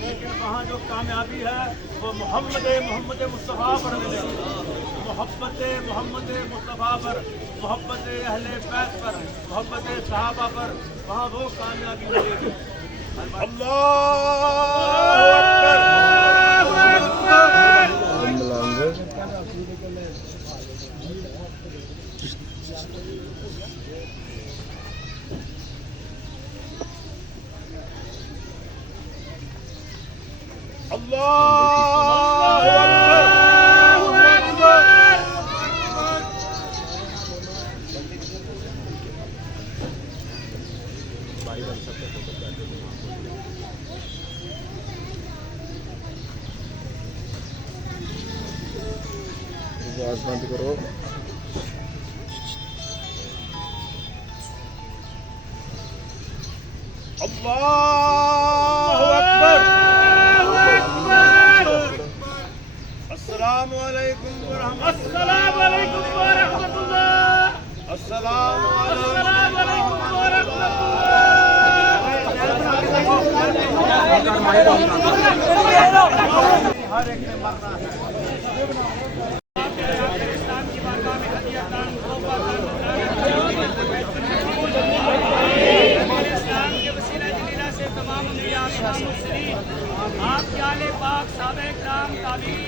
लेकिन वहाँ जो कामयाबी है वो मोहम्मद मुस्तफ़ा पर मिलेगी। मोहम्मद मुस्तफ़ा पर, मोहब्बत अहले बैत पर, मोहब्बत सहाबा पर वहाँ वो कामयाबी मिलेगी। आवाज बंद करो। अल्लाहु अकबर। अस्सलामु अलैकुम व रहमतुल्लाह। अस्सलामु अलैकुम व रहमतुल्लाह। हर एक ने मरना है। आप पाक साहब-ए-किराम ताबीन